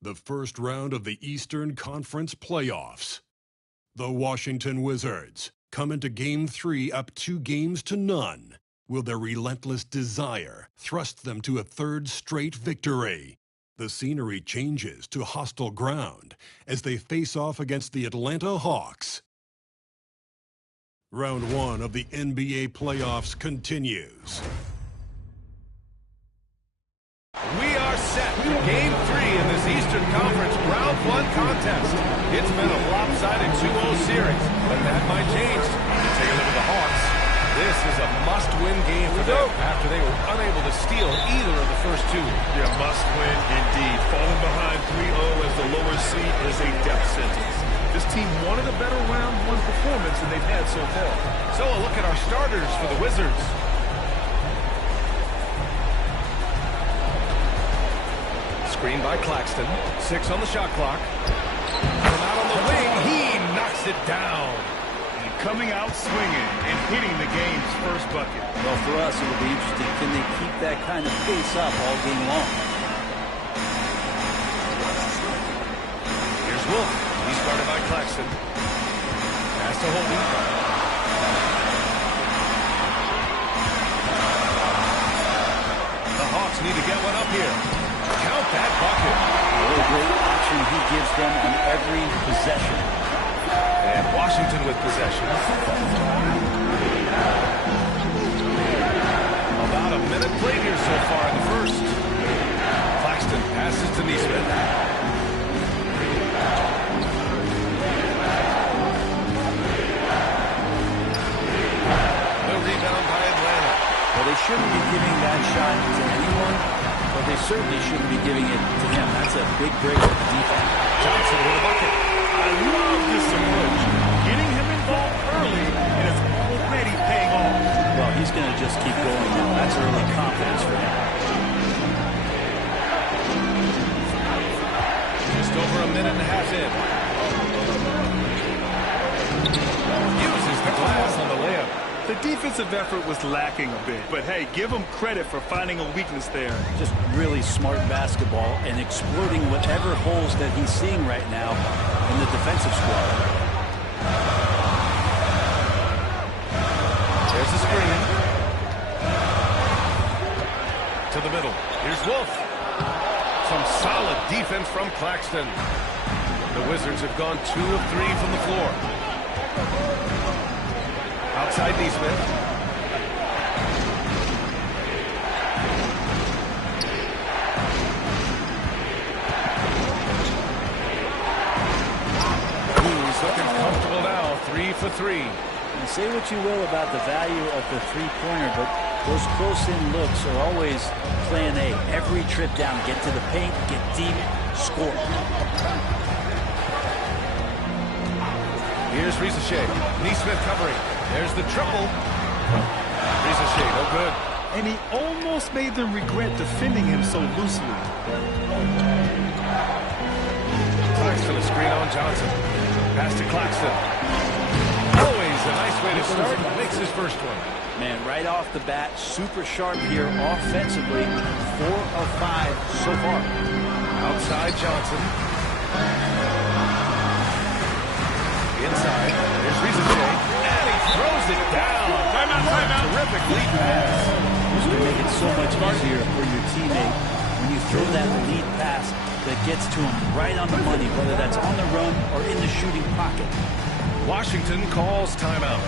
The first round of the Eastern Conference playoffs. The Washington Wizards come into Game 3 up 2-0. Will their relentless desire thrust them to a third straight victory? The scenery changes to hostile ground as they face off against the Atlanta Hawks. Round 1 of the NBA playoffs continues. We are set for Game 3 in this Eastern Conference Round 1 contest. It's been a lopsided 2-0 series, but that might change. You take a look at the Hawks. This is a must-win game for them after they were unable to steal either of the first two. Yeah, must-win indeed. Falling behind 3-0 as the lower seed is a death sentence. This team wanted a better Round 1 performance than they've had so far. So a look at our starters for the Wizards. Screen by Claxton. 6 on the shot clock. From out on the wing, he knocks it down. And coming out swinging and hitting the game's first bucket. Well, for us, it will be interesting. Can they keep that kind of pace up all game long? Here's Wolf. He's guarded by Claxton. Pass to Holden. The Hawks need to get one up here. Count that bucket. What a great option he gives them on every possession. And Washington with possession. About a minute played here so far in the first. Claxton passes to Neesmith. The rebound by Atlanta. Well, they shouldn't be giving that shot to anyone, but they certainly shouldn't be giving it to him. That's a big break of the defense. Johnson with a bucket. I love this approach. Getting him involved early, and it's already paying off. Well, he's going to just keep going now. That's early confidence for him. Just over a minute and a half in. Uses the glass on the layup. The defensive effort was lacking a bit, but hey, give him credit for finding a weakness there. Just really smart basketball and exploiting whatever holes that he's seeing right now in the defensive squad. There's the screen. To the middle. Here's Wolf. Some solid defense from Claxton. The Wizards have gone 2 of 3 from the floor. Outside Neesmith. He's looking comfortable now. 3 for 3. And say what you will about the value of the three-pointer, but those close-in looks are always plan A. Every trip down, get to the paint, get deep, score. Here's Ricochet. Neesmith covering. There's the triple. Ricochet, no good. And he almost made them regret defending him so loosely. Claxton, a screen on Johnson. Pass to Claxton. Always a nice way to start. Makes his first one. Man, right off the bat, super sharp here offensively. 4 of 5 so far. Outside Johnson. Inside. There's Ricochet. And he throws it down. Timeout. Terrific lead pass. This can make it so much easier for your teammate when you throw that lead pass that gets to him right on the money, whether that's on the run or in the shooting pocket. Washington calls timeout.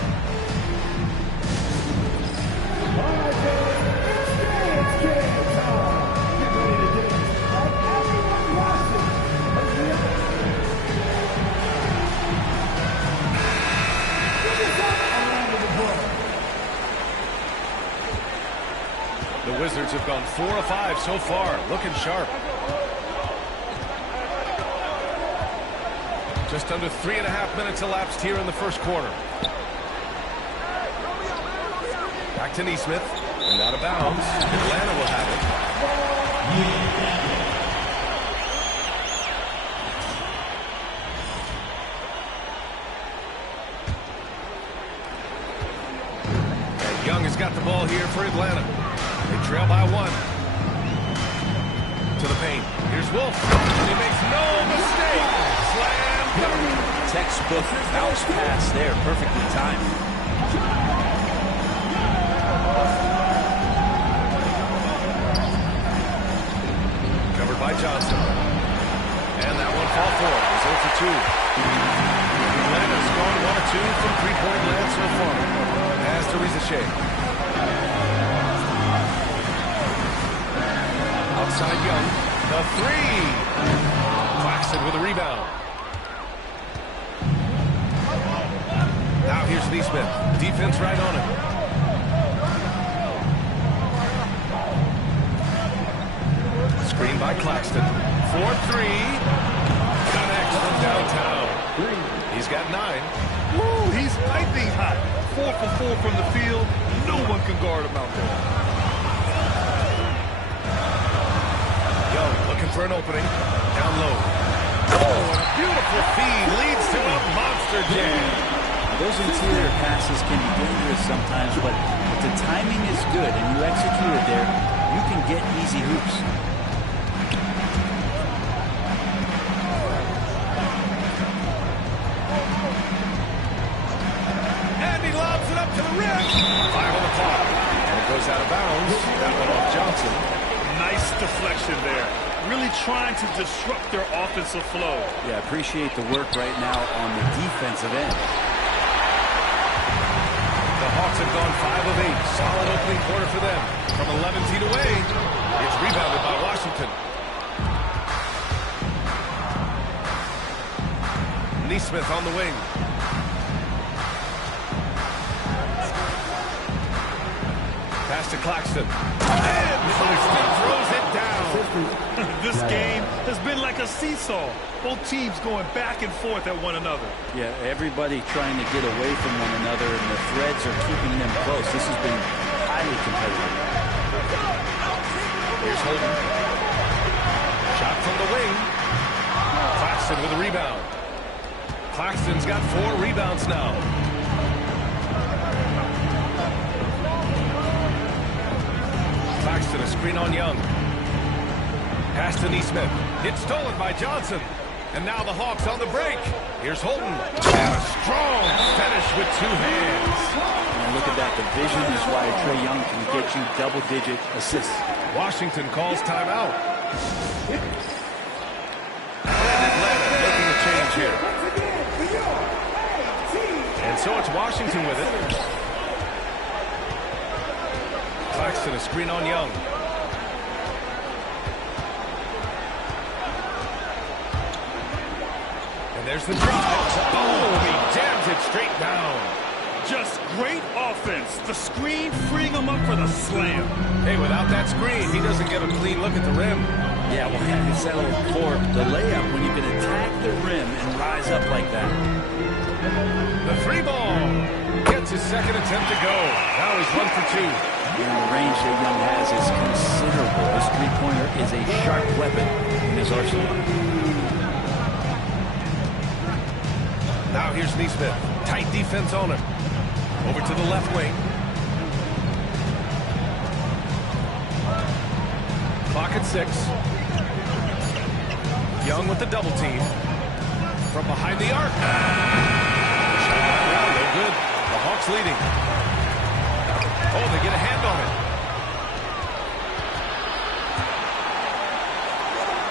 The Wizards have gone 4 of 5 so far, looking sharp. Just under 3.5 minutes elapsed here in the first quarter. Back to Neesmith, and out of bounds. Atlanta will have it. And Young has got the ball here for Atlanta. They trail by 1. To the paint. Here's Wolf. And he makes Textbook bounce pass there, perfectly timed. Covered by Johnson. And that one fall for it. It's 0 for 2. Atlanta's gone 1 of 2 from three-point land so far. As to Ricochet. Outside Young. The three. Claxton with a rebound. Now here's Neesmith. Defense right on him. Screen by Claxton. 4-3. Connects from downtown. He's got 9. Woo, he's piping hot. 4 for 4 from the field. No one can guard him out there. Young looking for an opening. Down low. Oh, and a beautiful feed leads to a monster jam. Those interior passes can be dangerous sometimes, but if the timing is good and you execute it there, you can get easy hoops. And he lobs it up to the rim. 5 on the clock. And it goes out of bounds. That one off Johnson. Nice deflection there. Really trying to disrupt their offensive flow. Yeah, appreciate the work right now on the defensive end. The Hawks have gone 5 of 8. Solid opening quarter for them. From 11 feet away, it's rebounded by Washington. Neesmith on the wing. Pass to Claxton. And Claxton throws it down. This game has been like a seesaw. Both teams going back and forth at one another. Yeah, everybody trying to get away from one another, and the threads are keeping them close. This has been highly competitive. Here's Holden. Shot from the wing. Claxton with a rebound. Claxton's got 4 rebounds now. Claxton, a screen on Young. Pass to Neesmith. It's stolen by Johnson. And now the Hawks on the break. Here's Holden. And a strong finish with 2 hands. And look at that. The vision is why Trae Young can get you double-digit assists. Washington calls timeout. And Atlanta making a change here. And so it's Washington with it. Claxton, a screen on Young. And there's the drive. Boom! He jams it straight down. Just great offense. The screen freeing him up for the slam. Hey, without that screen, he doesn't get a clean look at the rim. Yeah, well, you settle for the layup when you can attack the rim and rise up like that. The 3 ball. Gets his second attempt to go. Now he's 1 for 2. And the range that Young has is considerable. This three-pointer is a sharp weapon in his arsenal. Now here's Neesmith. Tight defense on him. Over to the left wing. Clock at 6. Young with the double team. From behind the arc. Shot around, no good. The Hawks leading. Oh, they get a hand on it.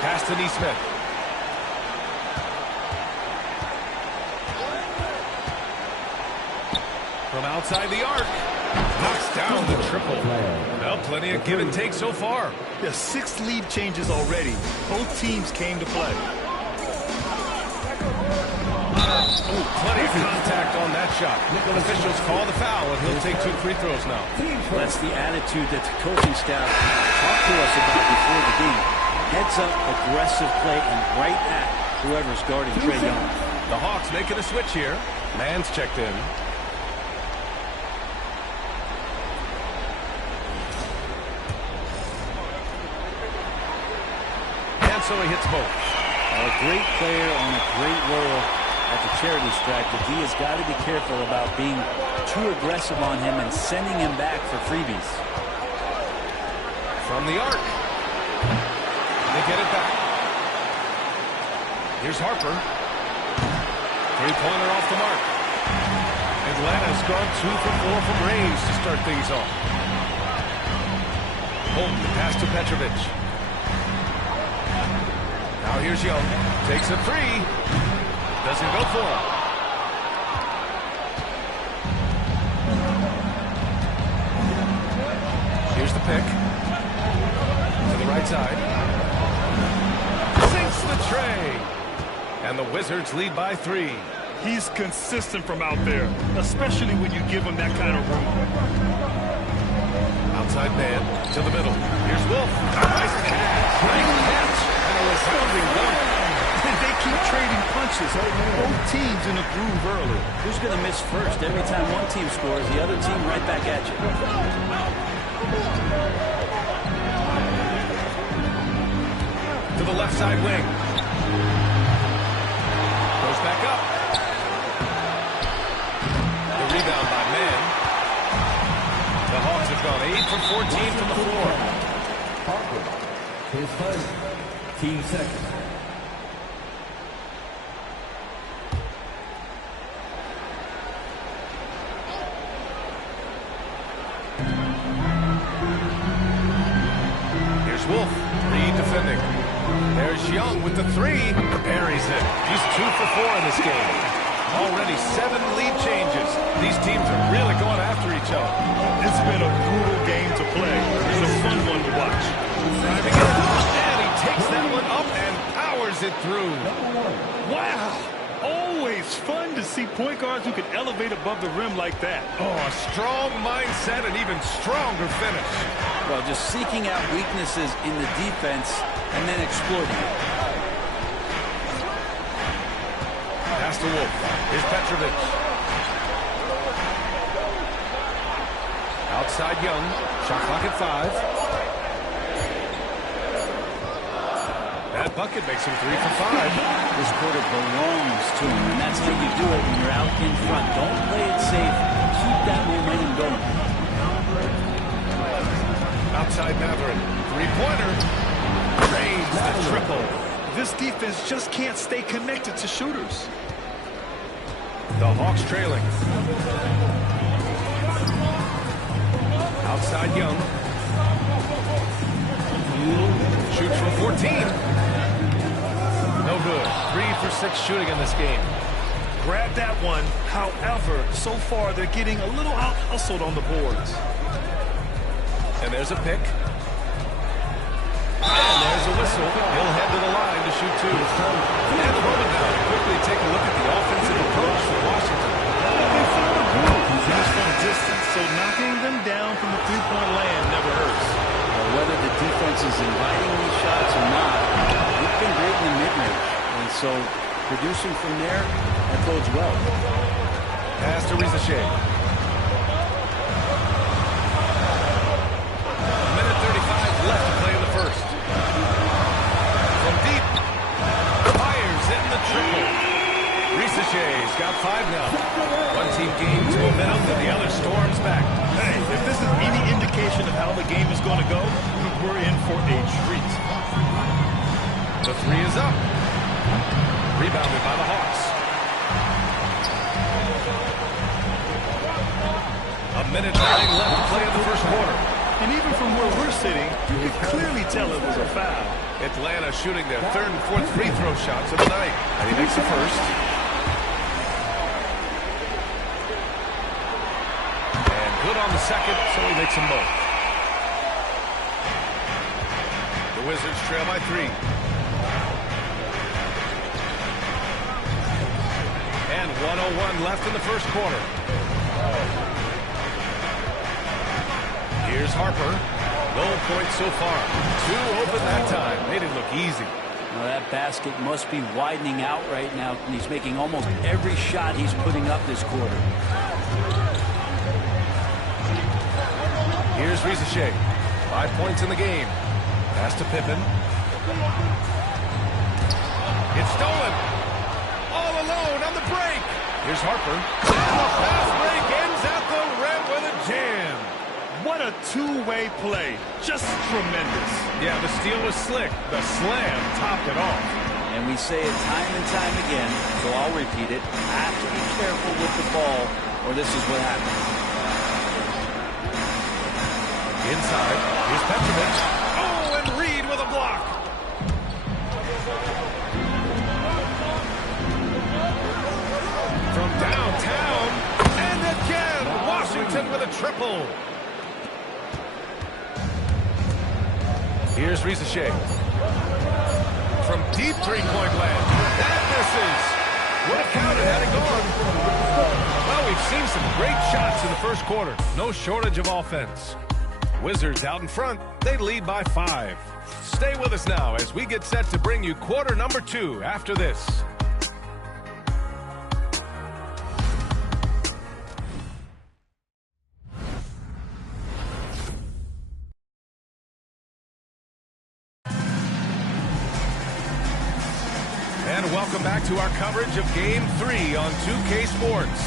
Pass to Neesmith. From outside the arc. Knocks down the triple. Well, plenty of give and take so far. There's 6 lead changes already. Both teams came to play. Oh, plenty of contact on that shot. Officials call the foul, and he'll take 2 free throws now. That's the attitude that the coaching staff talked to us about before the game. Heads up, aggressive play, and right at whoever's guarding Trae Young. The Hawks making a switch here. Mann's checked in. And so he hits both. A great player on a great role at the charity stripe. The D has got to be careful about being too aggressive on him and sending him back for freebies. From the arc. They get it back. Here's Harper. Three-pointer off the mark. Atlanta's gone 2 for 4 from range to start things off. Holton, pass to Petrovic. Now here's Young. Takes a three. Doesn't go for it. Here's the pick. To the right side. Sinks the tray. And the Wizards lead by 3. He's consistent from out there, especially when you give him that kind of room. Outside man to the middle. Here's Wolf. Nice catch. Nice catch. And a resounding dunk. They keep trading punches. Both teams in a groove early. Who's going to miss first? Every time one team scores, the other team right back at you. To the left side wing. Goes back up. The rebound by Mann. The Hawks have gone 8 for 14 from the floor. Parker, his first team second. Here's Wolf. Reed defending. There's Young with the three. Buries it. He's 2 for 4 in this game. Already 7 lead changes. These teams are really going after each other. It's been a brutal game to play. It's a fun one to watch. Driving in. And he takes that one up and powers it through. Wow. Always fun to see point guards who can elevate above the rim like that. Oh, a strong mindset and even stronger finish. Well, just seeking out weaknesses in the defense and then exploiting it. Pass to Wolf. Here's Petrovic. Outside Young. Shot clock at 5. That bucket makes him 3 for 5. This quarter belongs to him, and that's how you do it when you're out in front. Don't play it safe. Keep that momentum going. Outside Matherin. Three-pointer. Drains the triple. This defense just can't stay connected to shooters. The Hawks trailing. Outside Young. Shoots from 14. No good. 3 for 6 shooting in this game. Grab that one. However, so far they're getting a little out-hustled on the boards. And there's a pick. And there's a whistle. He'll head to the line to shoot 2. And the moment now to quickly take a look at the offensive approach for Washington. They found a groove who finished from distance, so knocking them down from the three-point land never hurts. Whether the defense is inviting these shots or not, they've been great in the mid-range. And so producing from there, that bodes well. Pass to Rizachet. Minute 35 left to play in the first. From deep. Fires in the triple. Rizachet's got 5 now. One team gains momentum, and the other storms back. Hey, if this is any indication of how the game is going to go, we're in for a treat. The 3 is up. Rebounded by the Hawks. A minute 9 left to play in the first quarter. And even from where we're sitting, you can clearly tell it was a foul. Atlanta shooting their 3rd and 4th free throw shots of the night. And he makes the first. And good on the second, so he makes them both. The Wizards trail by 3. And 1:01 left in the first quarter. Here's Harper. No points so far. 2 open that time. Made it look easy. Well, that basket must be widening out right now. He's making almost every shot he's putting up this quarter. Here's Rizachet. 5 points in the game. Pass to Pippen. It's stolen. All alone on the break. Here's Harper. And the fast break ends at the rim with a jam. What a two-way play. Just tremendous. Yeah, the steal was slick. The slam topped it off. And we say it time and time again, so I'll repeat it. Have to be careful with the ball, or this is what happens. Inside, here's Petrovic. Oh, and Reed with a block. From downtown, and again, Washington with a triple. Here's Ricochet. From deep three-point land. That misses. Would have counted had it gone. Well, we've seen some great shots in the first quarter. No shortage of offense. Wizards out in front. They lead by 5. Stay with us now as we get set to bring you quarter number 2 after this. And welcome back to our coverage of Game 3 on 2K Sports.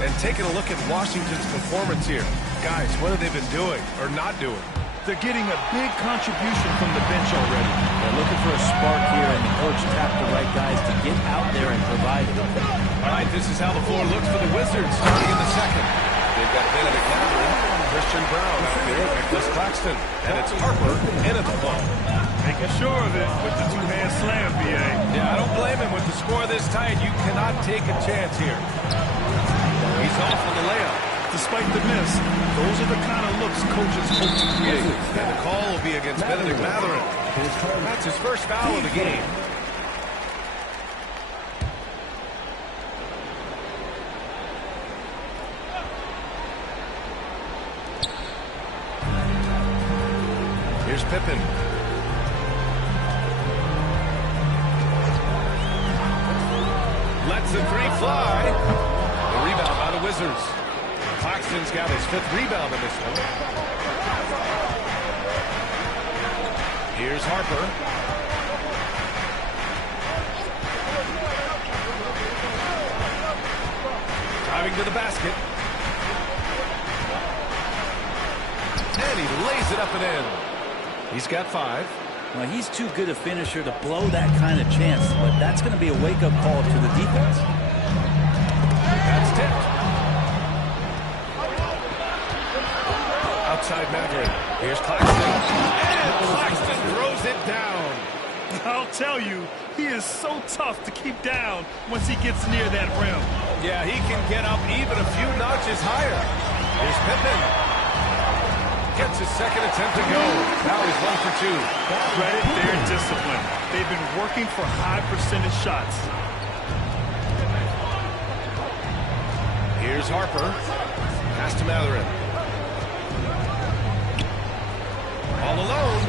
And taking a look at Washington's performance here. Guys, what have they been doing or not doing? They're getting a big contribution from the bench already. They're looking for a spark here, and the coach tapped the right guys to get out there and provide it. All right, this is how the floor looks for the Wizards starting in the second. They've got Benedict Mathurin, Christian Brown out there, Nicholas Claxton, and it's Harper in at the ball. Making sure of it with the two-hand slam, B.A. Yeah, I don't blame him. With the score this tight, you cannot take a chance here. He's off on the layup. Despite the miss, those are the kind of looks coaches hope to create. And the call will be against Benedict Mathurin. That's his first foul of the game. Here's Pippen. Lets the three fly. The rebound by the Wizards. Claxton's got his 5th rebound in this one. Here's Harper. Driving to the basket. And he lays it up and in. He's got 5. Well, he's too good a finisher to blow that kind of chance, but that's going to be a wake-up call to the defense. That's tipped. Outside Mathurin. Here's Claxton. And Claxton throws it down. I'll tell you, he is so tough to keep down once he gets near that rim. Yeah, he can get up even a few notches higher. Here's Pippen. Gets his second attempt to go. Now he's 1 for 2. Credit their discipline. They've been working for high percentage shots. Here's Harper. Pass to Mathurin. All alone.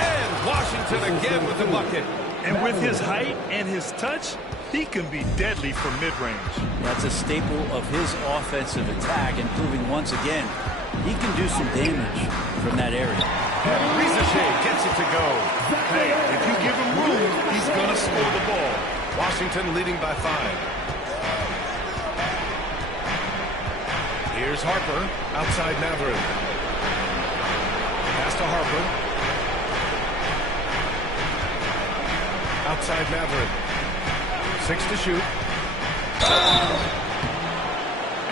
And Washington again with the bucket. And with his height and his touch, he can be deadly from mid-range. That's a staple of his offensive attack, and proving once again he can do some damage from that area. And Ricochet gets it to go. Hey, if you give him room, he's going to score the ball. Washington leading by 5. Here's Harper. Outside Mathurin. Pass to Harper. Outside Mathurin. 6 to shoot.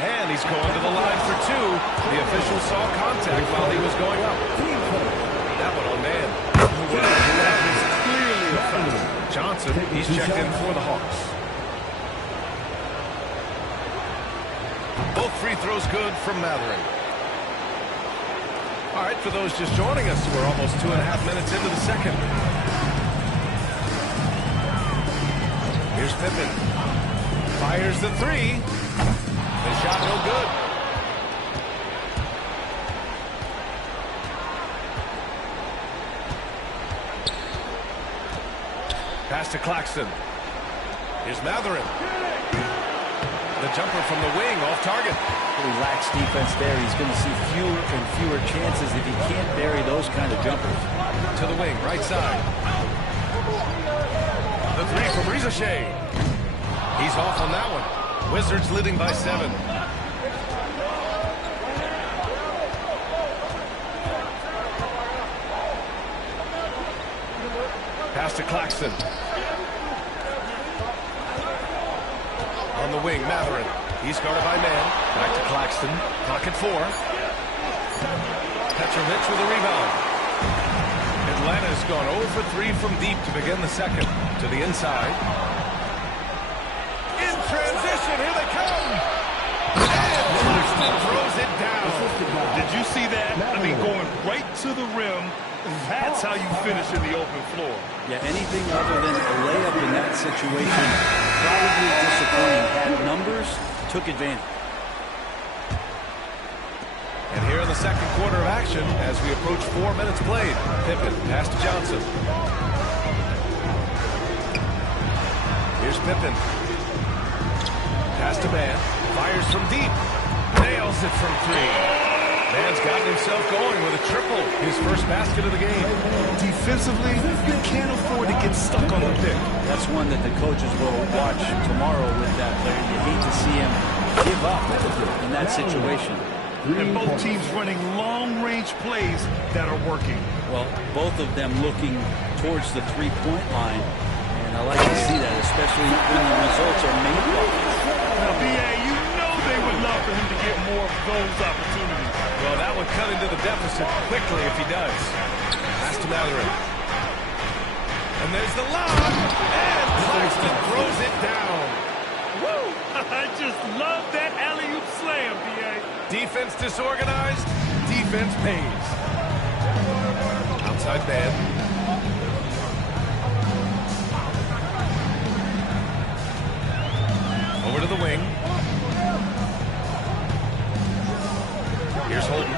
And he's going to the line for 2. The official saw contact while he was going up. That one on man. Well, that was clearly a foul. Johnson, he's checked in for the Hawks. Both free throws good from Mathurin. All right, for those just joining us, we're almost 2.5 minutes into the second. Here's Pippen. Fires the 3. The shot no good. Pass to Claxton. Here's Mathurin. The jumper from the wing off target. He lacks defense there. He's going to see fewer and fewer chances if he can't bury those kind of jumpers. To the wing, right side. The 3 from Ricochet. He's off on that one. Wizards leading by 7. Pass to Claxton. On the wing, Matherin. He's guarded by man. Back to Claxton. Clock at 4. Petrovic with a rebound. Atlanta's gone 0 for 3 from deep to begin the second. To the inside. In transition, here they come. And Claxton throws it down. Did you see that? I mean, going right to the rim. That's how you finish in the open floor. Yeah, anything other than a layup in that situation, probably disappointing. Had numbers, took advantage. And here in the second quarter of action, as we approach 4 minutes played, Pippen pass to Johnson. Here's Pippen. Pass to Man. Fires from deep. Nails it from 3. Man's gotten himself going with a triple. His first basket of the game. Defensively, you can't afford to get stuck on the pick. That's one that the coaches will watch tomorrow with that player. You hate to see him give up in that situation. And both teams running long-range plays that are working. Well, both of them looking towards the three-point line. And I like to see that, especially when the results are made. Now, B.A., you know they would love for him to get more of those opportunities. Well, that would cut into the deficit quickly if he does. Pass to Matherin. And there's the lob. And Claxton throws it down. Woo! I just love that alley-oop slam, B.A. Defense disorganized. Defense pays. Outside man. Over to the wing. Here's Holden.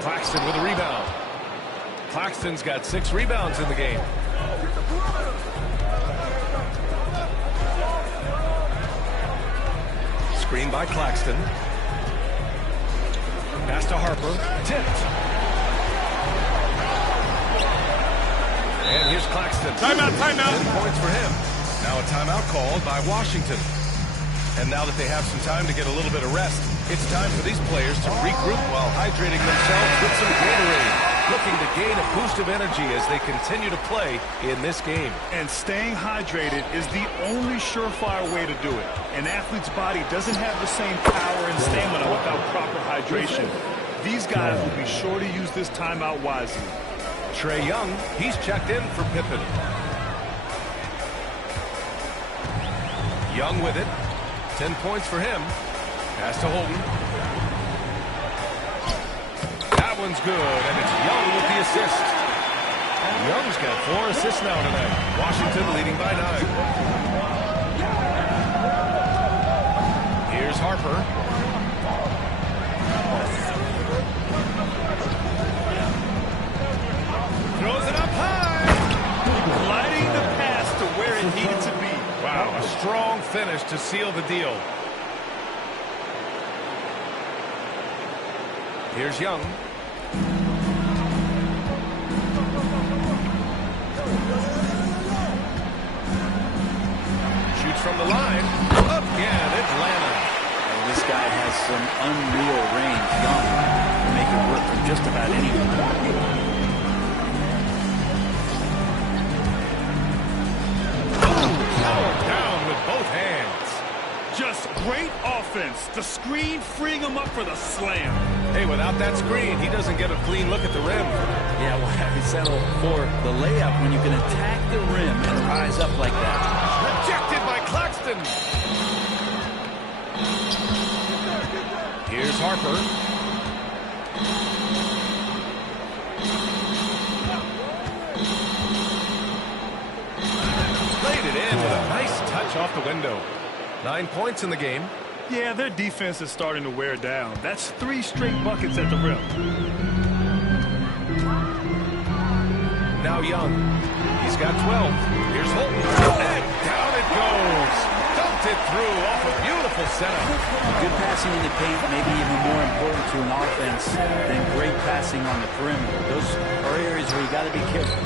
Claxton with a rebound. Claxton's got 6 rebounds in the game. Screen by Claxton. Pass to Harper. Tipped. And here's Claxton. Timeout, timeout. 10 points for him. Now a timeout called by Washington. And now that they have some time to get a little bit of rest, it's time for these players to regroup while hydrating themselves with some Gatorade, looking to gain a boost of energy as they continue to play in this game. And staying hydrated is the only surefire way to do it. An athlete's body doesn't have the same power and stamina without proper hydration. These guys will be sure to use this timeout wisely. Trae Young, he's checked in for Pippen. Young with it. 10 points for him. Pass to Holden. That one's good, and it's Young with the assist. Young's got 4 assists now tonight. Washington leading by 9. Here's Harper. Throws it up high. Gliding the pass to where it needed to be. Wow, a strong finish to seal the deal. Here's Young. Shoots from the line. Up again, Atlanta. And this guy has some unreal range. Young to make it work from just about anyone. Down with both hands. Just great offense. The screen freeing him up for the slam. Hey, without that screen, he doesn't get a clean look at the rim. Yeah, well, he settled for the layup when you can attack the rim and rise up like that. Rejected by Claxton. Here's Harper. Laid it in with a nice touch off the window. 9 points in the game. Yeah, their defense is starting to wear down. That's 3 straight buckets at the rim. Now Young. He's got 12. Here's Holton. And down it goes. Dumped it through off a beautiful setup. Good passing in the paint may be even more important to an offense than great passing on the perimeter. Those are areas where you got to be careful.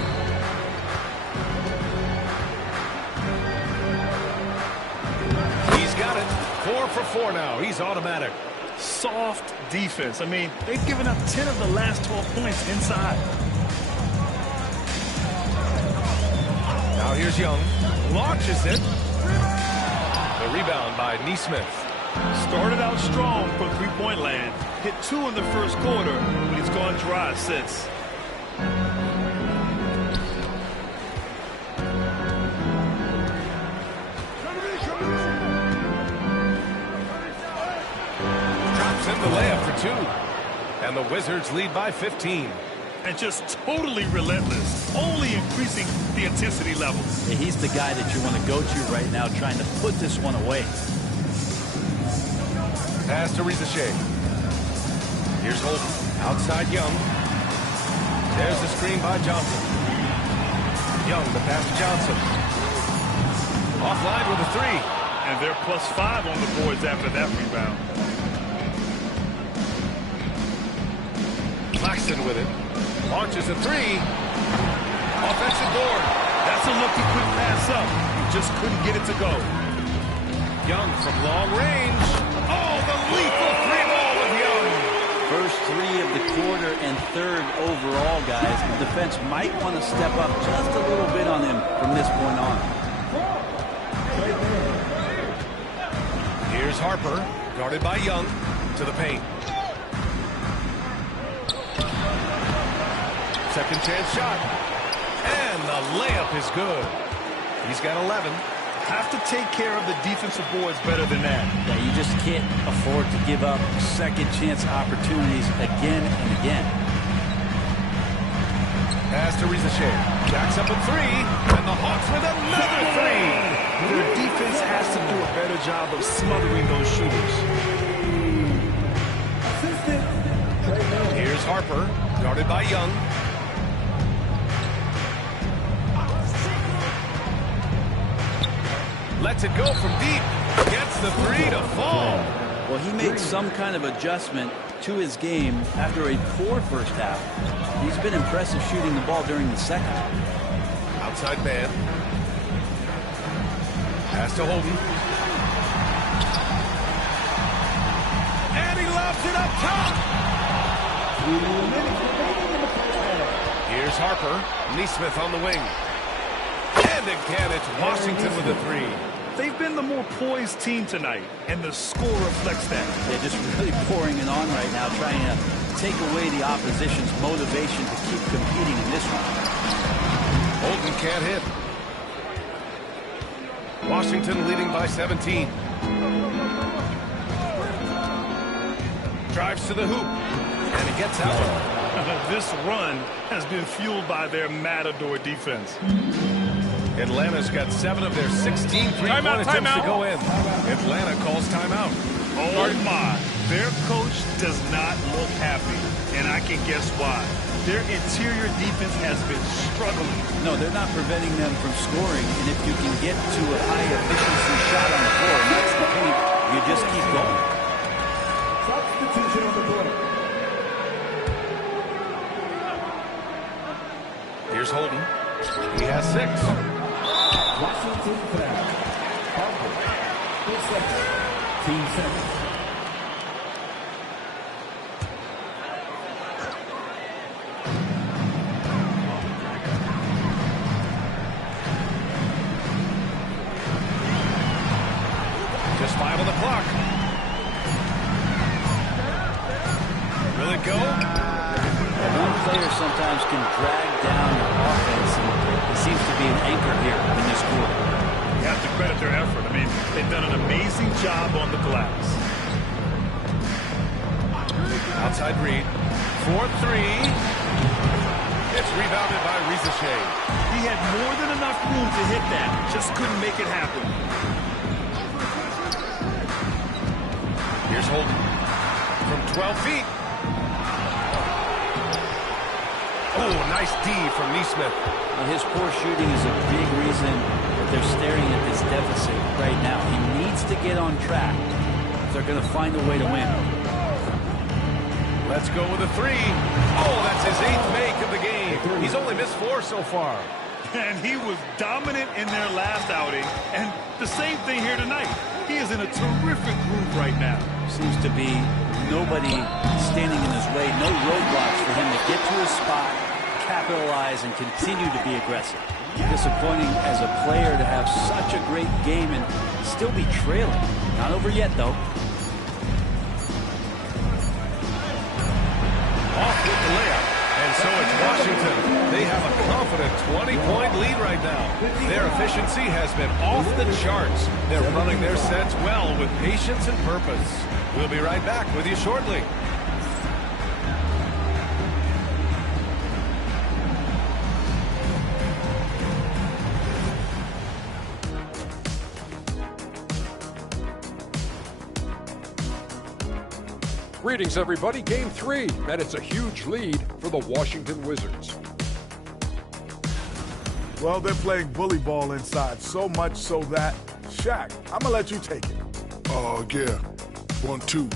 He's got it. 4 for 4 now. He's automatic. Soft defense. I mean, they've given up 10 of the last 12 points inside. Now here's Young. Launches it. The rebound by Neesmith. Started out strong from three-point land. Hit 2 in the first quarter, but he's gone dry since. Drops in the layup for 2. And the Wizards lead by 15. And just totally relentless, only increasing the intensity levels. Yeah, he's the guy that you want to go to right now, trying to put this one away. Pass to Rizachet. Here's Holden. Outside Young. There's the screen by Johnson. Young, the pass to Johnson. Offline with a 3. And they're +5 on the boards after that rebound. Claxton with it. Launches a 3. Offensive board. That's a look he couldn't pass up. He just couldn't get it to go. Young from long range. Oh, the lethal 3-ball with Young. First 3 of the quarter and 3rd overall, guys. The defense might want to step up just a little bit on him from this point on. Here's Harper, guarded by Young, to the paint. Second chance shot. And the layup is good. He's got 11. Have to take care of the defensive boards better than that. Yeah, you just can't afford to give up second chance opportunities again and again. Pass to Rizachet. Jacks up a 3. And the Hawks with another 3. Their defense has to do a better job of smothering those shooters. Here's Harper, guarded by Young. Lets it go from deep. Gets the 3 to fall. Well, he made some kind of adjustment to his game after a poor first half. He's been impressive shooting the ball during the second. Outside man. Pass to Holden. And he lobs it up top. Here's Harper. Neesmith on the wing. And again, it's Washington with a 3. They've been the more poised team tonight, and the score reflects that. They're just really pouring it on right now, trying to take away the opposition's motivation to keep competing in this one. Holden can't hit. Washington leading by 17. Drives to the hoop, and he gets out. This run has been fueled by their Matador defense. Atlanta's got 7 of their 16 three-point attempts to go in. Atlanta calls timeout. Oh my, their coach does not look happy, and I can guess why. Their interior defense has been struggling. No, they're not preventing them from scoring, and if you can get to a high-efficiency shot on the floor, and that's the paint, you just keep going. Substitution on the court. Here's Holden. He has 6. Washington foul. Harper. 4 seconds. Team seconds. Just 5 on the clock. Will it go? One player sometimes can drag down your offense, and it seems to be an anchor here in this quarter. You have to credit their effort. I mean, they've done an amazing job on the glass. Outside Reed. 4-3. It's rebounded by Rizachet. He had more than enough room to hit that. Just couldn't make it happen. Here's Holden. From 12 feet. Oh, nice D from Neesmith. Well, his poor shooting is a big reason that they're staring at this deficit right now. He needs to get on track if they're going to find a way to win. Let's go with a 3. Oh, that's his 8th make of the game. He's only missed 4 so far. And he was dominant in their last outing. And the same thing here tonight. He is in a terrific groove right now. Seems to be nobody standing in his way, no roadblocks for him to get to his spot, capitalize and continue to be aggressive. Disappointing as a player to have such a great game and still be trailing. Not over yet, though. Off with the layup. And so it's Washington. They have a confident 20-point lead right now. Their efficiency has been off the charts. They're running their sets well with patience and purpose. We'll be right back with you shortly. Greetings, everybody. Game 3, and it's a huge lead for the Washington Wizards. Well, they're playing bully ball inside, so much so that, Shaq, I'm going to let you take it. Oh, yeah. 1-2.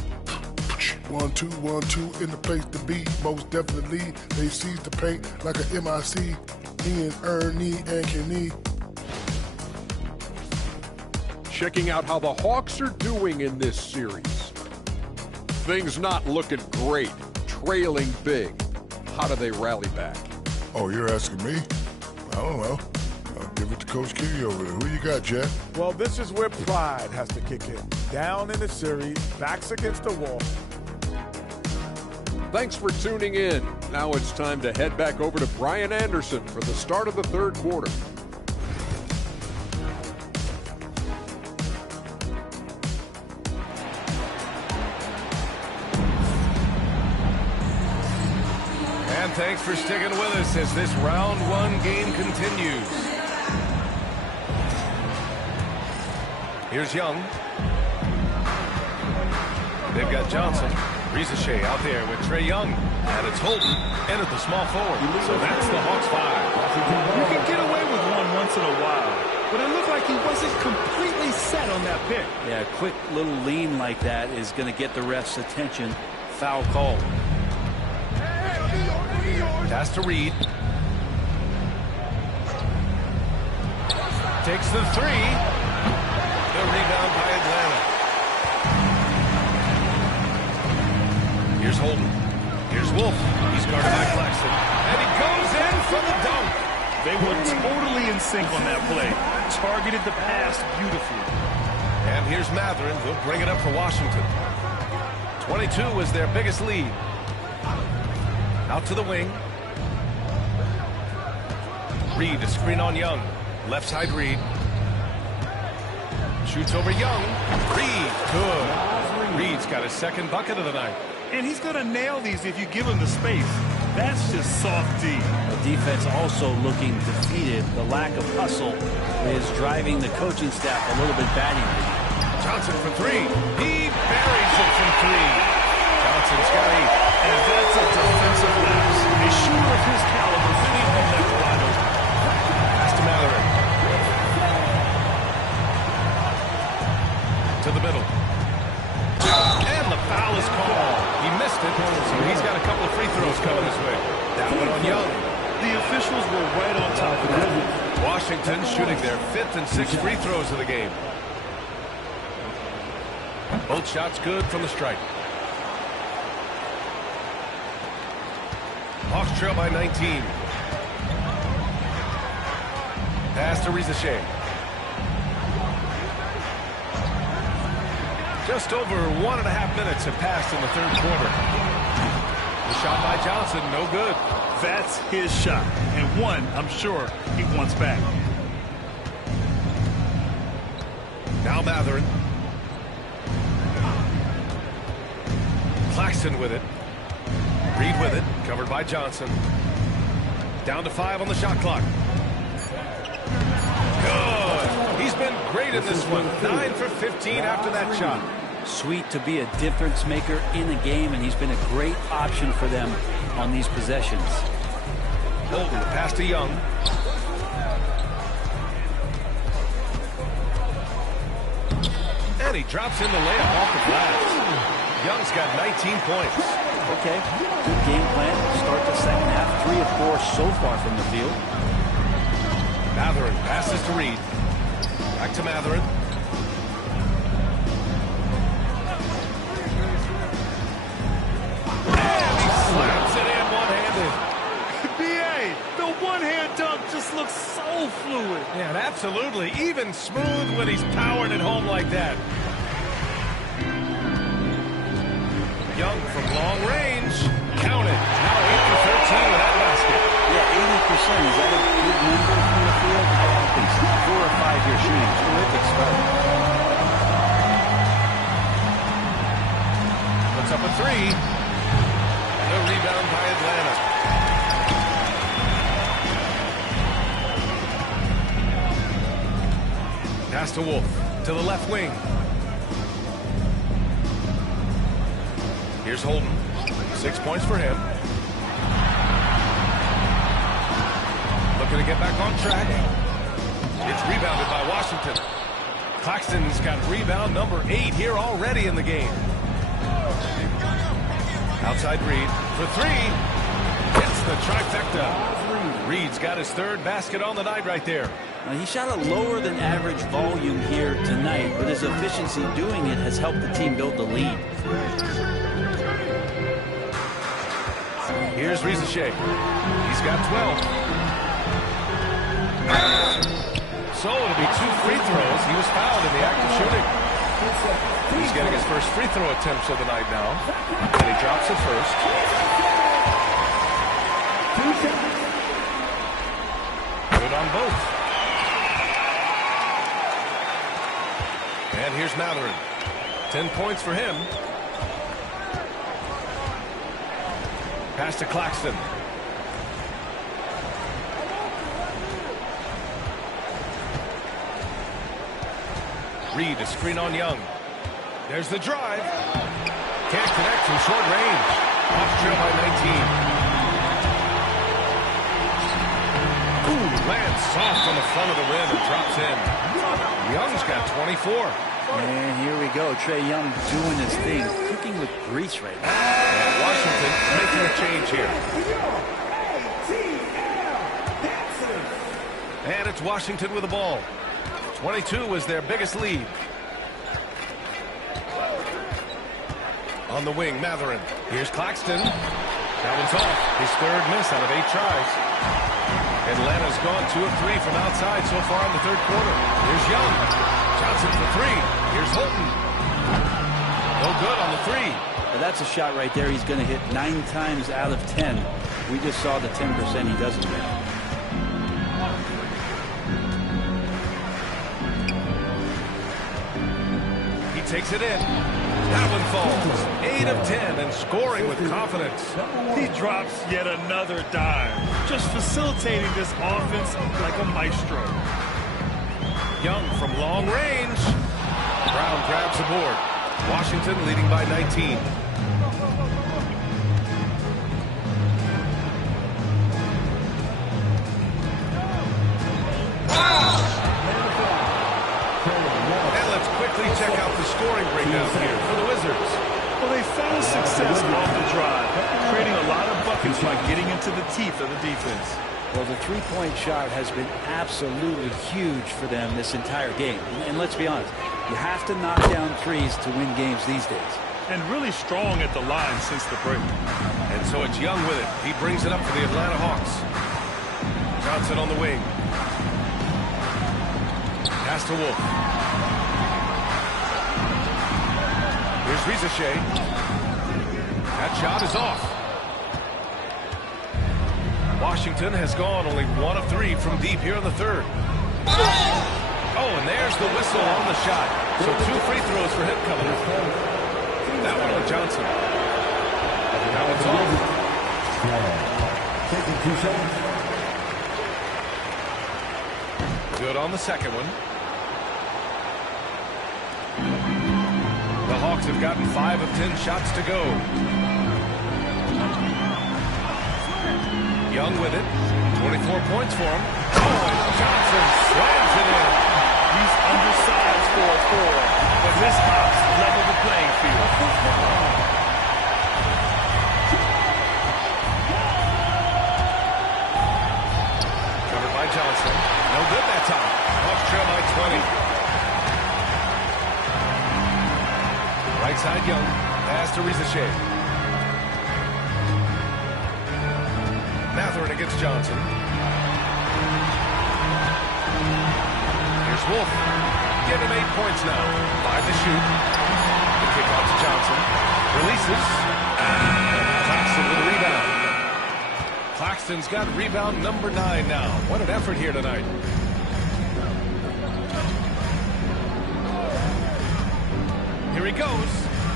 1-2, 1-2 in the place to be. Most definitely, they seize the paint like a MIC. Ian, Ernie, and Kenny. Checking out how the Hawks are doing in this series. Things not looking great, trailing big. How do they rally back? Oh, you're asking me? I don't know. I'll give it to Coach Kitty over there. Who you got, Jack? Well, this is where pride has to kick in. Down in the series, backs against the wall. Thanks for tuning in. Now it's time to head back over to Brian Anderson for the start of the third quarter. Thanks for sticking with us as this round 1 game continues. Here's Young. They've got Johnson. Rizachet out there with Trae Young. And it's Holden and at the small forward. So that's the Hawks 5. You can get away with one once in a while, but it looked like he wasn't completely set on that pick. Yeah, a quick little lean like that is going to get the ref's attention. Foul call. Pass to Reed. Takes the 3. The rebound by Atlanta. Here's Holden. Here's Wolf. He's guarded by Claxton. And he goes in for the dunk. They were totally in sync on that play. Targeted the pass beautifully. And here's Matherin. He'll bring it up for Washington. 22 is their biggest lead. Out to the wing. Reed, a screen on Young. Left side Reed. Shoots over Young. Reed, good. Reed's got his second bucket of the night. And he's going to nail these if you give him the space. That's just soft D. The defense also looking defeated. The lack of hustle is driving the coaching staff a little bit batting. Johnson for 3. He buries it from 3. Johnson's got 8. And that's a defensive lapse. A shooter of his caliber sitting on that wide open. Pass to Matherin. To the middle. And the foul is called. He missed it, so he's got a couple of free throws coming his way. That one on Young. The officials were right on top of that. Washington shooting their 5th and 6th free throws of the game. Both shots good from the stripe. Hawks trail by 19. Pass to Rizachet. Just over 1.5 minutes have passed in the third quarter. The shot by Johnson, no good. That's his shot, and one I'm sure he wants back. Now Matherin. Claxton with it. Reed with it, covered by Johnson. Down to 5 on the shot clock. Good. He's been great in this one. 9 for 15 after that shot. Sweet to be a difference maker in the game, and he's been a great option for them on these possessions. Holden, pass to Young. And he drops in the layup off the glass. Young's got 19 points. Okay, good game plan. Start the second half. 3 of 4 so far from the field. Matherin passes to Reed. Back to Matherin. And he slaps it in one-handed. B.A., fluid. Yeah, and absolutely even smooth when he's powering it home like that. Young from long range. Count it. Now 8 for 13 with that basket. Yeah, 80%. Is that a good number from the field? I don't think so. 4 or 5 year shooting. Terrific start. Puts up a 3. No rebound by Atlanta. Pass to Wolf. To the left wing. Here's Holden. 6 points for him. Looking to get back on track. It's rebounded by Washington. Claxton's got rebound number 8 here already in the game. Outside Reed for 3. Hits the trifecta. Reed's got his 3rd basket on the night right there. He shot a lower than average volume here tonight, but his efficiency doing it has helped the team build the lead. Here's Rizachet. He's got 12. So it'll be 2 free throws. He was fouled in the act of shooting. He's getting his first free throw attempts of the night now. And he drops it first. Good on both. And here's Matherin. 10 points for him. Pass to Claxton. Reed, a screen on Young. There's the drive. Can't connect from short range. Off trail by 19. Ooh, lands soft on the front of the rim and drops in. Young's got 24. And here we go. Trae Young doing his thing. Cooking with grease right now. And Washington making a change here. And it's Washington with the ball. 22 was their biggest lead. On the wing, Matherin. Here's Claxton. That one's off. His 3rd miss out of 8 tries. Atlanta's gone 2 of 3 from outside so far in the 3rd quarter. Here's Young. Johnson for 3. Here's Holton. No good on the 3. Well, that's a shot right there. He's going to hit 9 times out of 10. We just saw the 10% he doesn't hit. He takes it in. That one falls. 8 of 10 and scoring with confidence. He drops yet another dime, just facilitating this offense like a maestro. Young from long range. Brown grabs the board. Washington leading by 19. And let's quickly check out the scoring breakdown here for the Wizards. Well, they found success off the drive, creating a lot of buckets by getting into the teeth of the defense. Well, the three-point shot has been absolutely huge for them this entire game. And let's be honest, you have to knock down threes to win games these days. And really strong at the line since the break. And so it's Young with it. He brings it up for the Atlanta Hawks. Johnson on the wing. Pass to Wolf. Here's Rizachet. That shot is off. Washington has gone only 1 of 3 from deep here in the 3rd. Oh, and there's the whistle on the shot. So 2 free throws for him coming up. That one on Johnson. That one's off. Taking 2 shots. Good on the second one. The Hawks have gotten 5 of 10 shots to go. Young with it. 24 points for him. Oh, and Johnson slams it in. He's undersized for a 4, but his hops level the playing field. Covered by Johnson. No good that time. Hawks trail by 20. Right side Young. Pass to Rizachet. Matherin against Johnson. Wolf. Give him 8 points now. 5 to shoot. The kickoff to Johnson. Releases. Claxton with a rebound. Claxton's got rebound number 9 now. What an effort here tonight. Here he goes.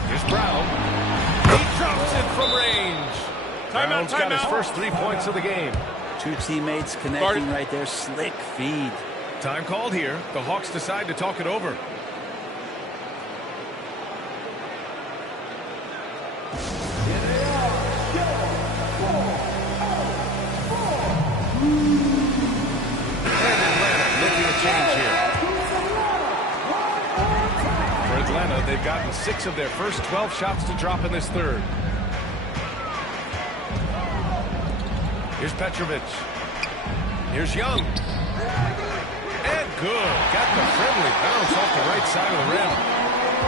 Here's Brown. He drops it from range. Brown's got his first 3 points of the game. Two teammates connecting right there. Slick feed. Time called here. The Hawks decide to talk it over. And Atlanta making a change here. For Atlanta, they've gotten 6 of their first 12 shots to drop in this third. Here's Petrovic. Here's Young. And good. Got the friendly bounce off the right side of the rim.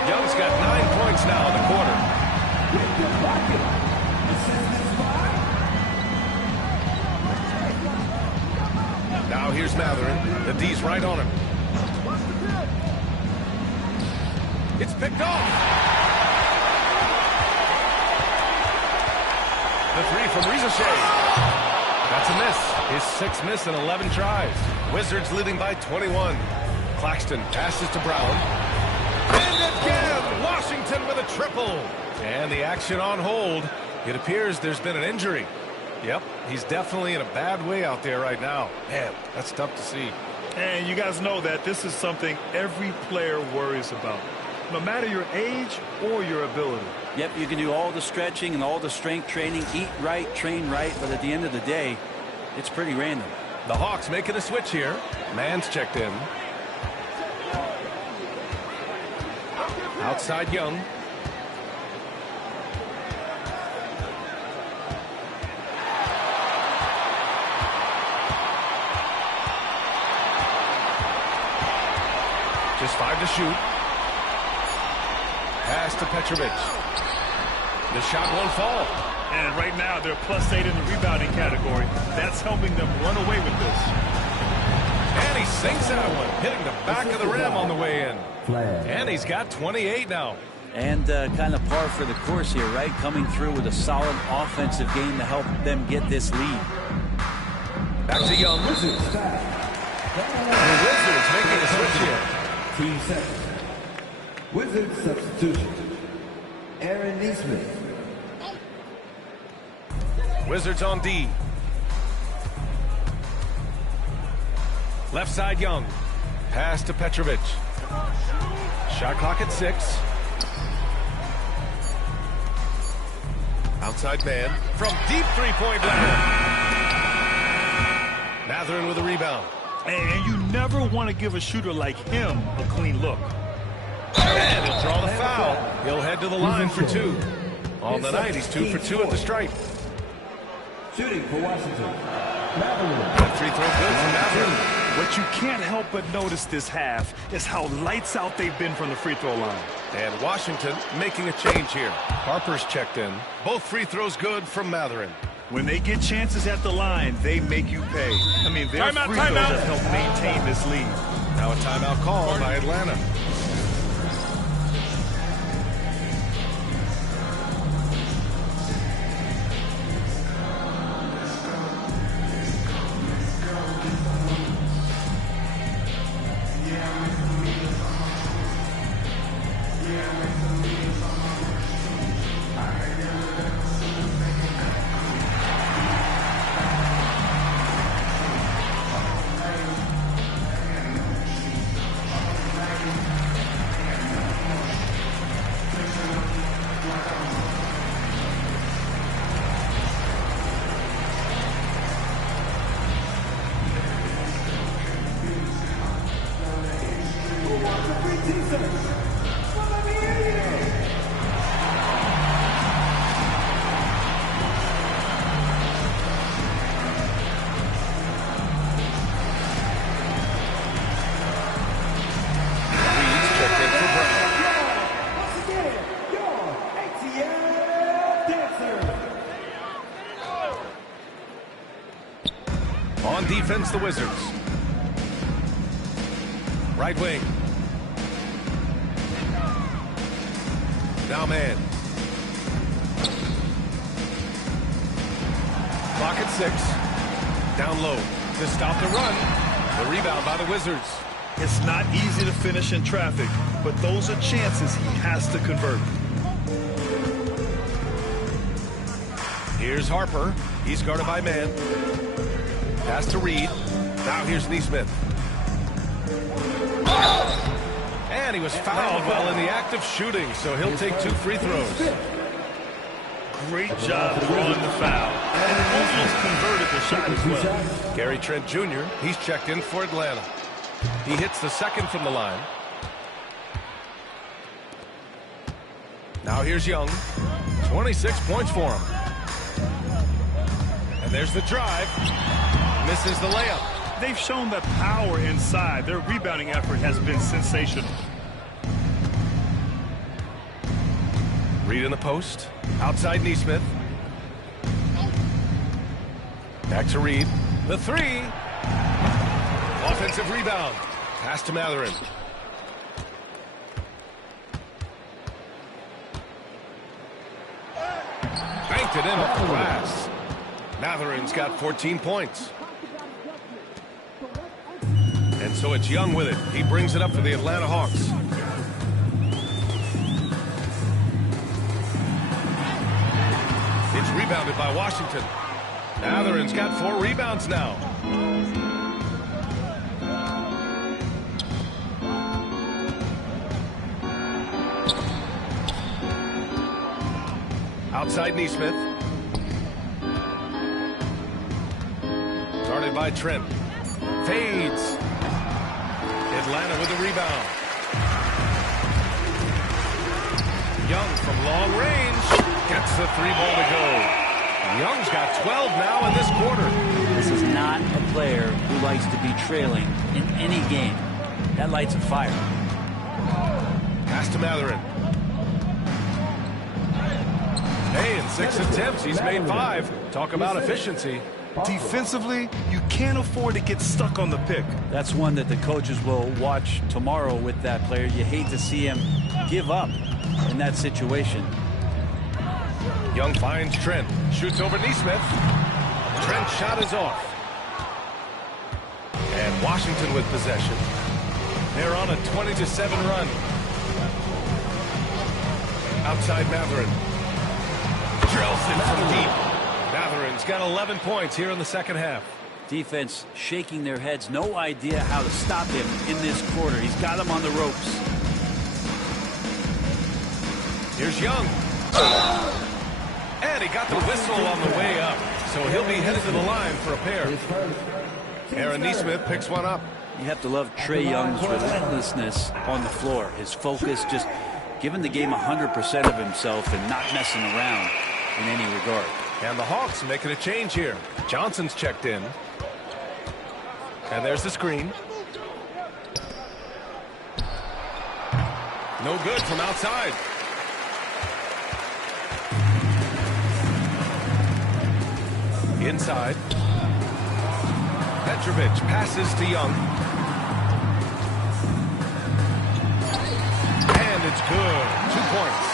Young's got 9 points now in the quarter. Now here's Matherin. The D's right on him. It's picked off. The 3 from Ricochet. That's a miss. His 6th miss in 11 tries. Wizards leading by 21. Claxton passes to Brown. And again, Washington with a triple. And the action on hold. It appears there's been an injury. Yep, he's definitely in a bad way out there right now. Man, that's tough to see. And you guys know that this is something every player worries about, no matter your age or your ability. Yep, you can do all the stretching and all the strength training, eat right, train right, but at the end of the day, it's pretty random. The Hawks making a switch here. Mann's checked in. Outside Young. Just 5 to shoot. Pass to Petrovic. The shot won't fall. And right now, they're +8 in the rebounding category. That's helping them run away with this. And he sinks that one, hitting the back of the rim on the way in. Flag. And he's got 28 now. And kind of par for the course here, right? Coming through with a solid offensive game to help them get this lead. Back to Young. The Wizards making a switch here. Team second. Wizards substitution. Aaron Neesmith. Wizards on D. Left side Young. Pass to Petrovic. Shot clock at 6. Outside man from deep three-point line. Matherin with a rebound. And you never want to give a shooter like him a clean look. And he'll draw the foul. He'll head to the line for 2. On the night, he's 2 for 2 at the stripe. Shooting for Washington. That free throw good from Matherin. What you can't help but notice this half is how lights out they've been from the free throw line. And Washington making a change here. Harper's checked in. Both free throws good from Matherin. When they get chances at the line, they make you pay. I mean, their free throws have helped maintain this lead. Now a timeout call by Atlanta. On defense, the Wizards. Right wing. Now man. Clock at 6. Down low to stop the run. The rebound by the Wizards. It's not easy to finish in traffic, but those are chances he has to convert. Here's Harper. He's guarded by man. Pass to Reed. Now here's Neesmith. And he was fouled while in the act of shooting, so he'll take 2 free throws. Great job drawing the foul. And almost converted the shot as well. Gary Trent Jr., he's checked in for Atlanta. He hits the second from the line. Now here's Young. 26 points for him. And there's the drive. Misses the layup. They've shown that power inside. Their rebounding effort has been sensational. Reed in the post. Outside Neesmith. Back to Reed. The 3. Offensive rebound. Pass to Matherin. Banked it in off the glass. Matherin's got 14 points. And so it's Young with it. He brings it up for the Atlanta Hawks. It's rebounded by Washington. Matherin's got 4 rebounds now. Outside Neesmith. Guarded by Trent. Fades. Atlanta with the rebound. Young from long range. Gets the 3 ball to go. Young's got 12 now in this quarter. This is not a player who likes to be trailing in any game. That lights a fire. Pass to Matherin. Hey, in 6 attempts, he's made 5. Talk about efficiency. Defensively, you can't afford to get stuck on the pick. That's one that the coaches will watch tomorrow with that player. You hate to see him give up in that situation. Young finds Trent. Shoots over Neesmith. Trent's shot is off. And Washington with possession. They're on a 20-7 run. Outside Matherin. Drills it from deep. Matherin's got 11 points here in the second half. Defense shaking their heads. No idea how to stop him in this quarter. He's got him on the ropes. Here's Young. And he got the whistle on the way up. So he'll be headed to the line for a pair. Aaron Neesmith picks one up. You have to love Trae Young's relentlessness on the floor. His focus, just giving the game 100% of himself and not messing around in any regard. And the Hawks making a change here. Johnson's checked in. And there's the screen. No good from outside. Inside. Petrovic passes to Young. And it's good. 2 points.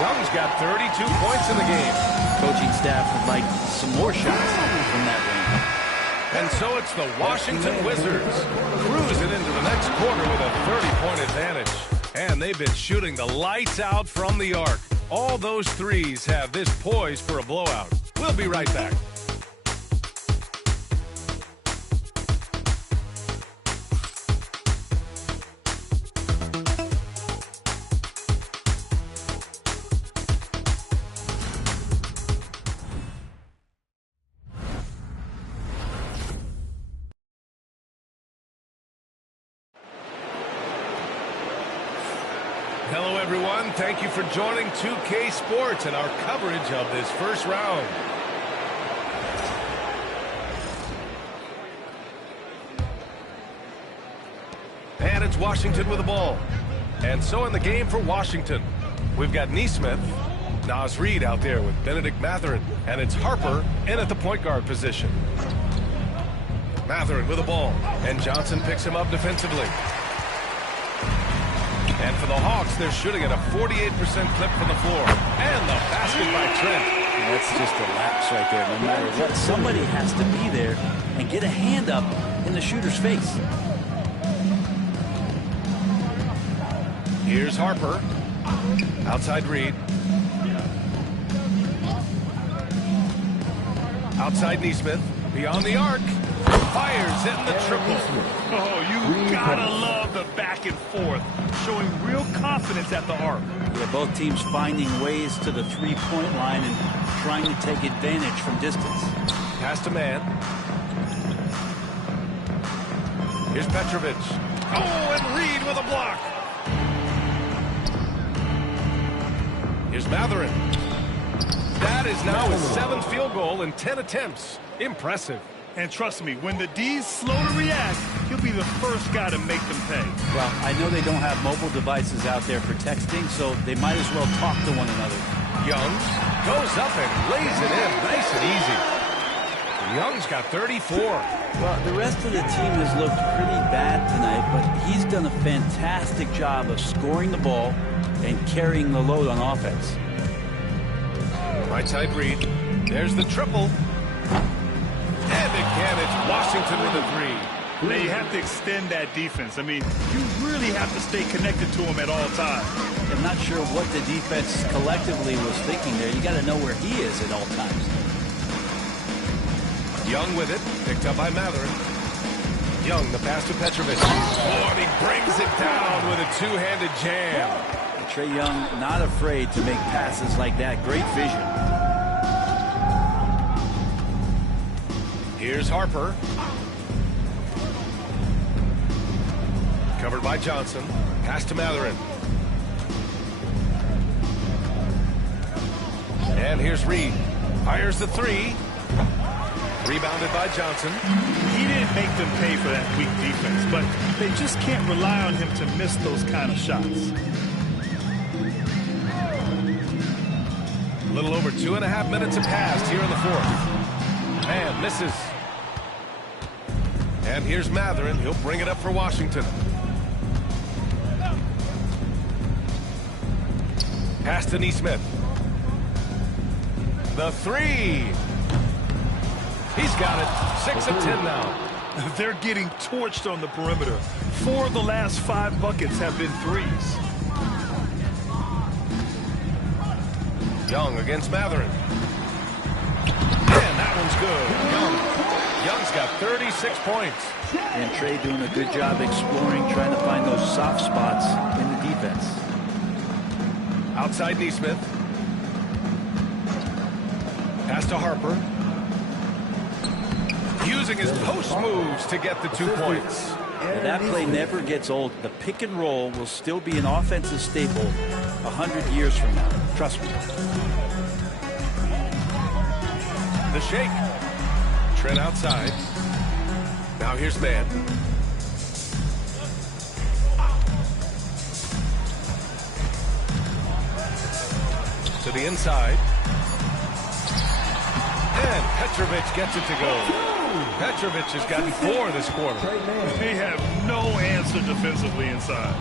Young's got 32 points in the game. Coaching staff would like some more shots from that range. And so it's the Washington Wizards cruising into the next quarter with a 30-point advantage. And they've been shooting the lights out from the arc. All those threes have this poised for a blowout. We'll be right back. Hello, everyone. Thank you for joining 2K Sports and our coverage of this first round. And it's Washington with the ball. And so in the game for Washington, we've got Neesmith, Naz Reid out there with Benedict Matherin, and it's Harper in at the point guard position. Matherin with the ball, and Johnson picks him up defensively. for the Hawks, they're shooting at a 48% clip from the floor. And the basket by Trent. And that's just a lapse right there. No matter what, somebody has to be there and get a hand up in the shooter's face. Here's Harper. Outside Reed. Outside Neesmith. Beyond the arc. Fires in the triple. Oh, you gotta love the back and forth. Showing real confidence at the arc. Yeah, both teams finding ways to the three-point line and trying to take advantage from distance. Pass to man. Here's Petrovic. Oh, and Reed with a block. Here's Matherin. That is now his 7th field goal in 10 attempts. Impressive. And trust me, when the D's slow to react, he'll be the first guy to make them pay. Well, I know they don't have mobile devices out there for texting, so they might as well talk to one another. Young goes up and lays it in nice and easy. Young's got 34. Well, the rest of the team has looked pretty bad tonight, but he's done a fantastic job of scoring the ball and carrying the load on offense. Right side Reed. There's the triple. And again, it's Washington with a 3. Now you have to extend that defense. I mean, you really have to stay connected to him at all times. I'm not sure what the defense collectively was thinking there. You got to know where he is at all times. Young with it, picked up by Matherin. Young, the pass to Petrovic. Oh, and he brings it down with a two-handed jam. Trae Young not afraid to make passes like that. Great vision. Here's Harper. Covered by Johnson. Pass to Matherin. And here's Reed. Fires the 3. Rebounded by Johnson. He didn't make them pay for that weak defense, but they just can't rely on him to miss those kind of shots. A little over 2.5 minutes have passed here in the 4th. And misses. And here's Matherin. He'll bring it up for Washington. Pass to Neesmith. The 3. He's got it. 6 of 10 now. They're getting torched on the perimeter. 4 of the last 5 buckets have been threes. Young against Matherin. And that one's good. Young's got 36 points. And Trae doing a good job exploring, trying to find those soft spots in the defense. Outside Neesmith. Pass to Harper. Using his post moves to get the 2 points. And that play never gets old. The pick and roll will still be an offensive staple 100 years from now. Trust me. The shake. Trent outside. Now here's man. To the inside. And Petrovic gets it to go. Petrovic has gotten 4 this quarter. They have no answer defensively inside.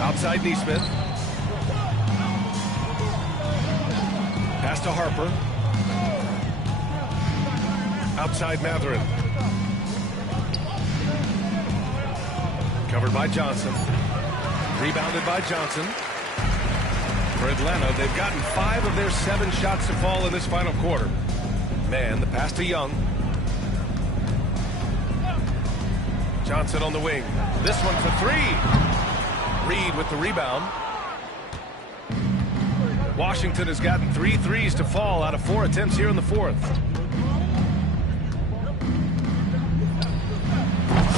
Outside Neesmith. Pass to Harper. Outside Matherin. Covered by Johnson. Rebounded by Johnson. For Atlanta, they've gotten 5 of their 7 shots to fall in this final quarter. Man, the pass to Young. Johnson on the wing. This one for 3. Reed with the rebound. Washington has gotten 3 threes to fall out of 4 attempts here in the 4th.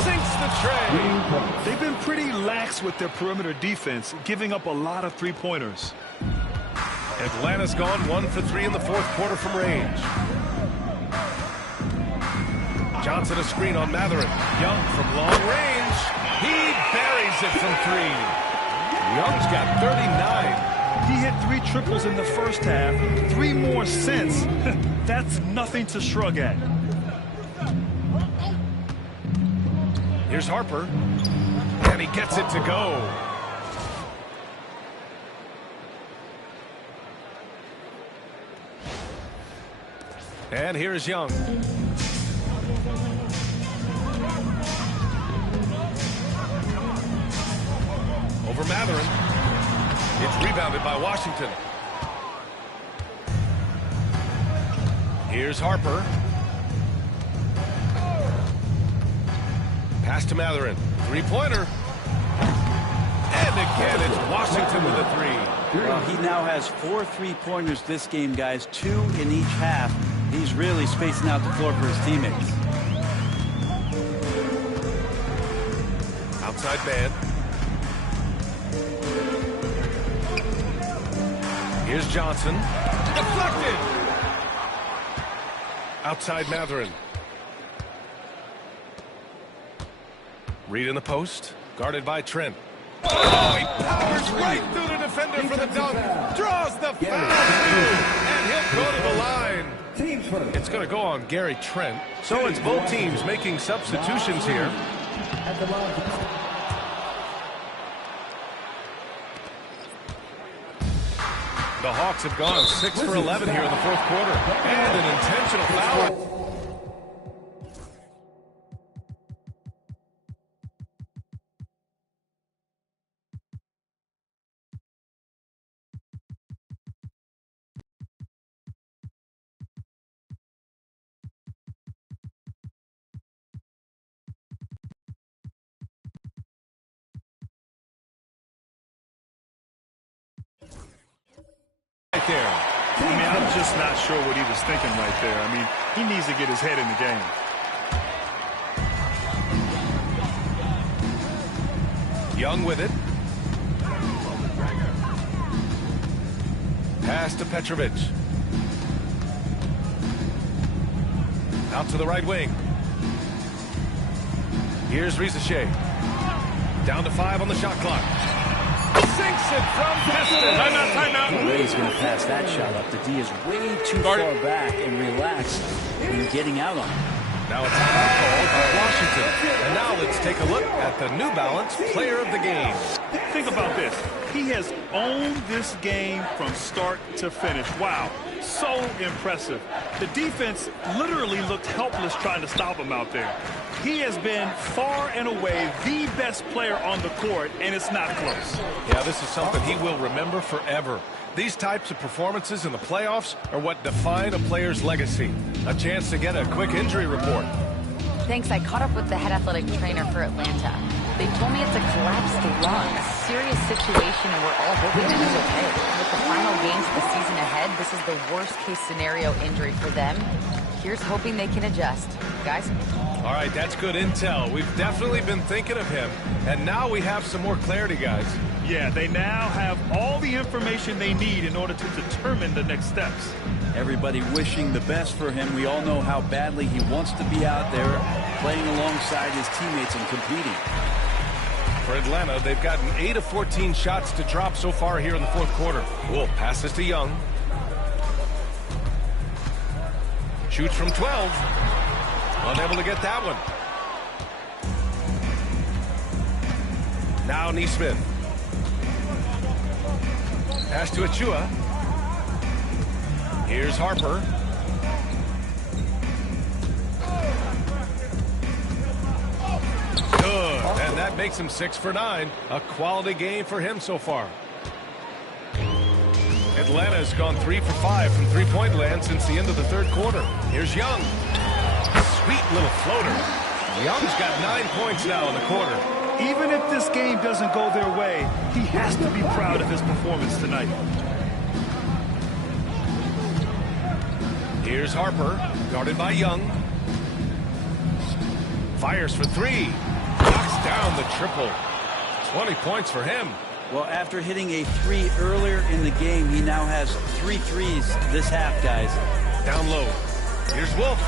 Sinks the tray. They've been pretty lax with their perimeter defense, giving up a lot of three-pointers. Atlanta's gone 1 for 3 in the 4th quarter from range. Johnson a screen on Matherin. Young from long range. He buries it from 3. Young's got 39. He hit 3 triples in the first half, 3 more since. That's nothing to shrug at. Here's Harper. And he gets it to go. And here's Young. Over Matherin. It's rebounded by Washington. Here's Harper. Pass to Matherin. Three-pointer. And again, it's Washington with a three. Well, he now has 4 3-pointers this game, guys. 2 in each half. He's really spacing out the floor for his teammates. Outside man. Here's Johnson. Deflected. Outside Matherin. Reed in the post. Guarded by Trent. Oh, he powers right through the defender for the dunk. Draws the foul. And he'll go to the line. It's going to go on Gary Trent. So it's both teams making substitutions here. The Hawks have gone 6 for 11 here in the fourth quarter. And an intentional foul. Right there. I mean, I'm just not sure what he was thinking right there. I mean, he needs to get his head in the game. Young with it. Pass to Petrovic. Out to the right wing. Here's Rizachet. Down to 5 on the shot clock. Sinks it from distance. Timeout. Ray's going to pass that shot up. The D is way too far back and relaxed in getting out on it. Now it's called by Washington. And now let's take a look at the New Balance Player of the Game. Think about this. He has owned this game from start to finish. Wow, so impressive. The defense literally looked helpless trying to stop him out there. He has been far and away the best player on the court, and it's not close. Yeah, this is something he will remember forever. These types of performances in the playoffs are what define a player's legacy. A chance to get a quick injury report. Thanks. I caught up with the head athletic trainer for Atlanta. They told me it's a collapsed lung, a serious situation, and we're all hoping that he's okay. With the final games of the season ahead, this is the worst-case scenario injury for them. Here's hoping they can adjust. Guys? All right, that's good intel. We've definitely been thinking of him, and now we have some more clarity, guys. Yeah, they now have all the information they need in order to determine the next steps. Everybody wishing the best for him. We all know how badly he wants to be out there playing alongside his teammates and competing. For Atlanta, they've gotten 8 of 14 shots to drop so far here in the fourth quarter. Cool. Pass this to Young. Shoots from 12. Unable to get that one. Now Neesmith. Pass to Achua. Here's Harper. Good. And that makes him 6 for 9. A quality game for him so far. Atlanta's gone 3 for 5 from three-point land since the end of the third quarter. Here's Young. Sweet little floater. Young's got 9 points now in the quarter. Even if this game doesn't go their way, he has to be proud of his performance tonight. Here's Harper, guarded by Young. Fires for 3. Knocks down the triple. 20 points for him. Well, after hitting a 3 earlier in the game, he now has 3 threes this half, guys. Down low. Here's Wolf.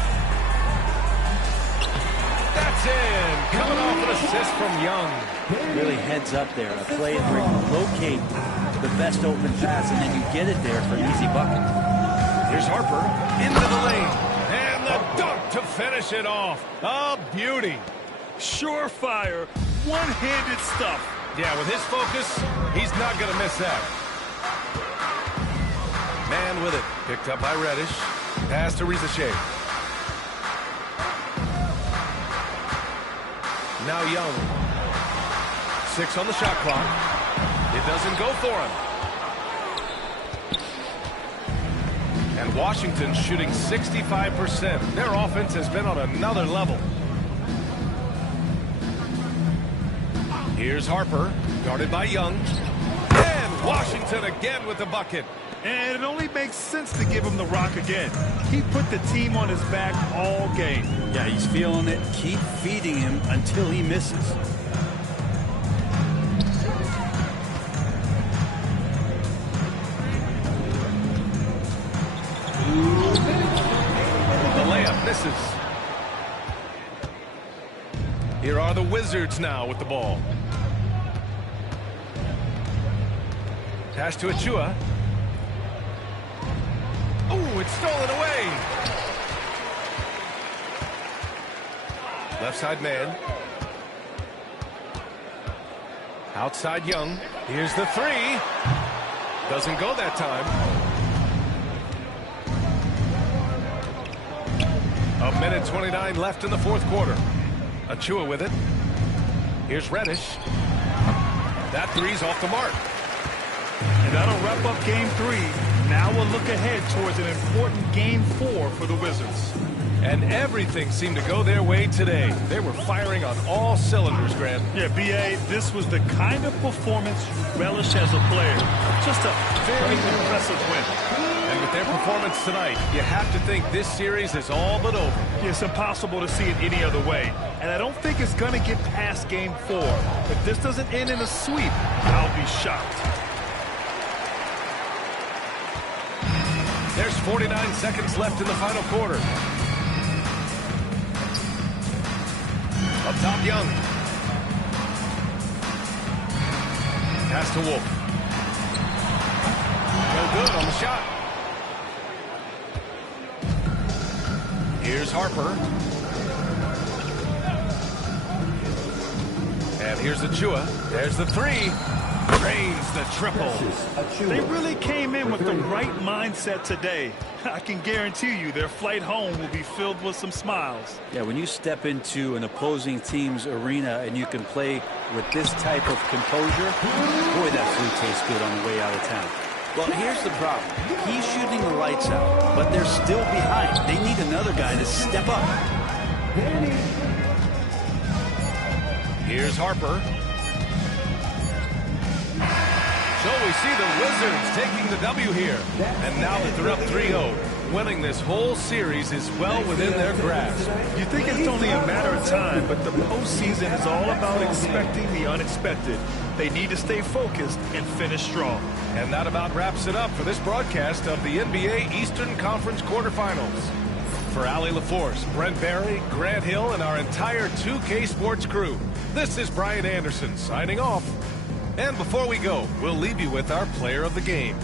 That's in. Coming off an assist from Young. Really heads up there. A play where you locate the best open pass, and then you get it there for an easy bucket. Here's Harper into the lane. And the dunk to finish it off. A beauty. Surefire, one-handed stuff. Yeah, with his focus, he's not going to miss that. Man with it. Picked up by Reddish. Pass to Ricochet. Now Young. 6 on the shot clock. It doesn't go for him. And Washington shooting 65%. Their offense has been on another level. Here's Harper, guarded by Young. And Washington again with the bucket. And it only makes sense to give him the rock again. He put the team on his back all game. Yeah, he's feeling it. Keep feeding him until he misses. The layup misses. Here are the Wizards now with the ball. Pass to Achua. Oh, it's stolen away. Left side man. Outside Young. Here's the 3. Doesn't go that time. A minute 29 left in the fourth quarter. Achua with it. Here's Reddish. That 3's off the mark. And that'll wrap up game 3. Now we'll look ahead towards an important game 4 for the Wizards. And everything seemed to go their way today. They were firing on all cylinders, Grant. Yeah, B.A., this was the kind of performance you relish as a player. Just a very impressive win. And with their performance tonight, you have to think this series is all but over. It's impossible to see it any other way. And I don't think it's going to get past game 4. If this doesn't end in a sweep, I'll be shocked. There's 49 seconds left in the final quarter. Up top, Young. Pass to Wolf. No good on the shot. Here's Harper. And here's Achua. There's the 3. Drains the triple. They really came in with the right mindset today. I can guarantee you their flight home will be filled with some smiles. Yeah, when you step into an opposing team's arena and you can play with this type of composure, boy, that food tastes good on the way out of town. Well, here's the problem. He's shooting the lights out, but they're still behind. They need another guy to step up. Here's Harper. So we see the Wizards taking the W here. And now that they're up 3-0, winning this whole series is well within their grasp. You think it's only a matter of time, but the postseason is all about expecting the unexpected. They need to stay focused and finish strong. And that about wraps it up for this broadcast of the NBA Eastern Conference quarterfinals. For Allie LaForce, Brent Barry, Grant Hill, and our entire 2K Sports crew, this is Brian Anderson signing off. And before we go, we'll leave you with our player of the game.